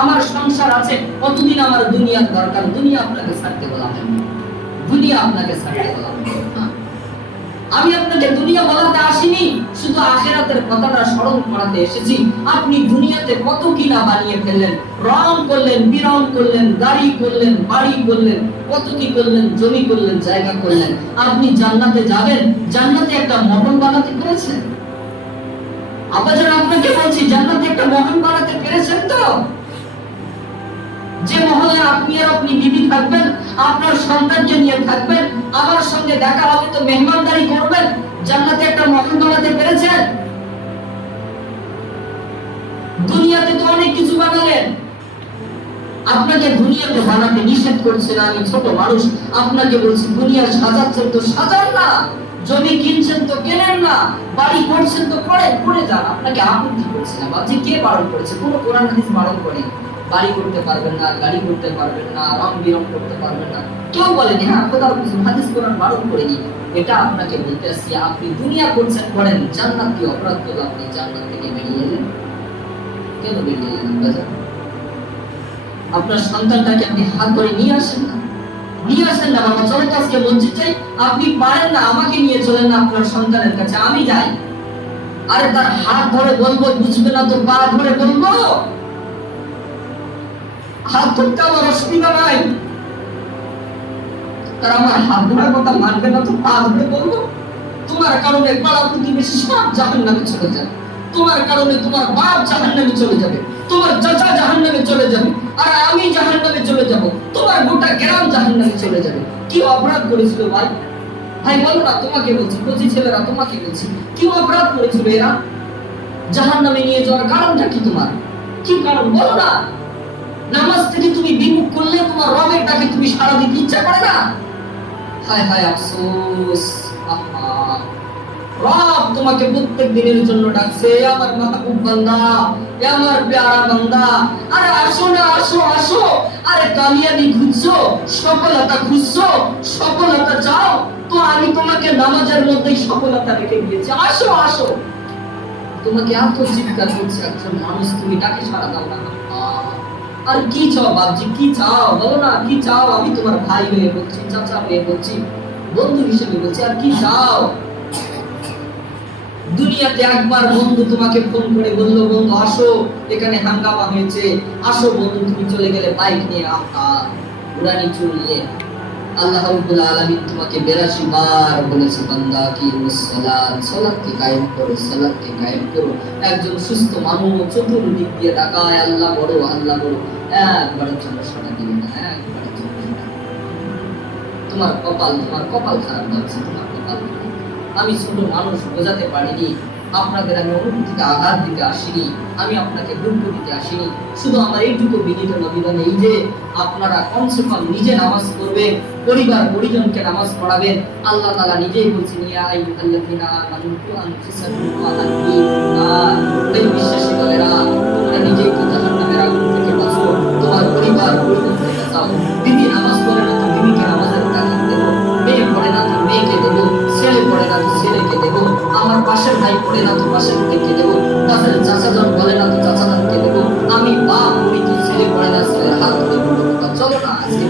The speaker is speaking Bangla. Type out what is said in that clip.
আমার সংসার আছে, কতদিন আমার দুনিয়ার দরকার? দুনিয়া আপনাকে ছাড়তে বলা হয়, দুনিয়া আপনাকে ছাড়তে বলা হয়। আমি আপনাকে দুনিয়া বলাতে আসিনি, শুধু আখিরাতের কথাটা স্মরণ করাতে এসেছি। আপনি দুনিয়াতে কত কি না বানিয়ে ফেললেন, রং করলেন, বিরং করলেন, গাড়ি করলেন, বাড়ি করলেন, কত কি করলেন, জমি করলেন, জায়গা করলেন। আপনি জান্নাতে যাবেন, জান্নাতে একটা মহল বানাতে পেরেছেন? আপাতত আপনাকে বলছি, জান্নাতে একটা মহল বানাতে পেরেছেন তো? যে মহলে আপনি বিবি থাকবেন, আপনার সন্তানকে নিয়ে থাকবেন, আমার সঙ্গে দেখা হবে তো মেহমানদারি করবেন, জান্নাতে একটা মহল বানাতে পেরেছেন? দুনিয়াতে তো অনেক কিছু বানালেন, আপনাকে দুনিয়াতে বানাতে নিষেধ করছে না। আমি ছোট মানুষ, আপনাকে বলছি দুনিয়া সাজাচ্ছেন তো সাজান না, জমি কিনছেন তো কেনেন না, বাড়ি করছেন তো করে যান। আপনাকে আপত্তি করছে না, ভাবছি কে বারণ করেছে? কোনো কোরআন হাদিস বারণ করেনি। বাড়ি করতে পারবেন না, গাড়ি করতে পারবেন না, রং বিরং করতে পারবেন না, কেউ বলেনি। হ্যাঁ, খোদার কসম, হাদিস কোরআন বারণ করেনি। এটা আপনাকে বলতে আসছি, আপনি দুনিয়া করছেন করেন, জান্নাত কি অপরাধ করলে আপনি জান্নাত থেকে বেরিয়ে এলেন? কেন বেরিয়ে এলেন? আপনার সন্তানটাকে আপনি হাত ধরে নিয়ে আসেন না, নিয়ে আসেন না। বাবা চলো তো আজকে মসজিদ যাই। আপনি পারেন না, আমাকে নিয়ে চলেন না আপনার সন্তানের কাছে, আমি যাই। আরে তার হাত ধরে বলবো, বুঝবে না তো পা ধরে বলবো? হাত ধরতে আমার অসুবিধা নাই, তার আমার হাত ধরার কথা মানবে না তো পা ধরে বলবো? তোমার কারণে পাড়া প্রতিবেশী সব জাহান্নামে চলে যাবে, তোমার কারণে তোমার বাপ জাহান্নামে চলে যাবে, তোমার চাচা জাহান্নামে চলে যাবে, আর আমি জাহান্নামে চলে যাব, তোমার গোটা গ্রাম জাহান্নামে চলে যাবে। কি অপরাধ করেছিল ভাই? ভাই বলো না, তোমাকে বলছি, কচি ছেলেরা তোমাকে বলছি, কি অপরাধ করেছিল এরা? জাহান্নামে নিয়ে যাওয়ার কারণটা কি তোমার? কি কারণ বলো না? নামাজ থেকে তুমি বিমুখ করলে তোমার রবের ডাকে তুমি সাড়া দিতে ইচ্ছা করে না? হায় হায় আফসোস। আহা, রব তোমাকে প্রত্যেক দিনের জন্য ডাকছে, আমার মাহবুব বান্দা, আমার প্যারা বান্দা, আরে আসো না, আসো আসো। আরে কামিয়াবি খুঁজছো, সফলতা খুঁজছো, সফলতা চাও তো আমি তোমাকে নামাজের মধ্যেই সফলতা রেখে দিয়েছি, আসো আসো। তোমাকে এত চিৎকার করছে একজন মানুষ, তুমি ডাকে সাড়া দাও না। আর কি চাও বাবজি, কি চাও বলো না, কি চাও? আমি তোমার ভাই হয়ে বলছি, চাচা হয়ে বলছি, বন্ধু হিসেবে বলছি, আর কি চাও? দুনিয়াতে একবার বন্ধু তোমাকে ফোন করে বললো, বন্ধু আসো, এখানে হাঙ্গামা হয়েছে, আসো বন্ধু। তুমি চলে গেলে বাইক নিয়ে, আহা উড়ানি চুল নিয়ে। আল্লাহ রাব্বুল আলামিন তোমাকে 82 বার বলেছে, বান্দা কি সালাত, সালাতকে কায়েম করো, সালাতকে কায়েম করো। একজন সুস্থ মানুষ চতুর্দিক দিয়ে তাকায়, আল্লাহ বড়, আল্লাহ বড়, একবারের জন্য সাড়া দিবে না, একবারের জন্য। তোমার কপাল খারাপ লাগছে, তোমার কপাল। আমি ছোট মানুষ, বোঝাতে পারিনি আপনাদের, আমি অনুভূতিতে আঘাত দিতে আসিনি, আমি আপনাকে দুঃখ দিতে আসিনি। শুধু আমার এইটুকু বিনীত নিবেদন এই যে আপনারা কমসে কম নিজে নামাজ পড়বেন, পরিবার পরিজনকে নামাজ পড়াবেন। আল্লাহ তাআলা নিজেই বলছেন, ইয়া আইয়ুহাল্লাযীনা আমানু কু আনফুসাকুম ওয়া আহলিকুম নার। হে বিশ্বাসী দলেরা, তোমরা নিজেই তো জাহান্নামের আগুন থেকে বাঁচো, তোমার পরিবার পরিজন থেকে বাঁচাও। বিবি নামাজ পড়ে না তো বিবিকে নামাজের তালিম দেব, মেয়ে পড়ে না তো মেয়েকে দেব, ছেলে পড়ে না তো ছেলেকে দেব, আমার পাশের ভাই পড়ে না তো পাশের ভাইকে দেব, পাশের চাচাজন বলে না তো চাচাজনকে দেব, আমি বাপ পড়ি তো ছেলে পড়ে না ছেলের হাত ধরে দেবো। চলো না আজকে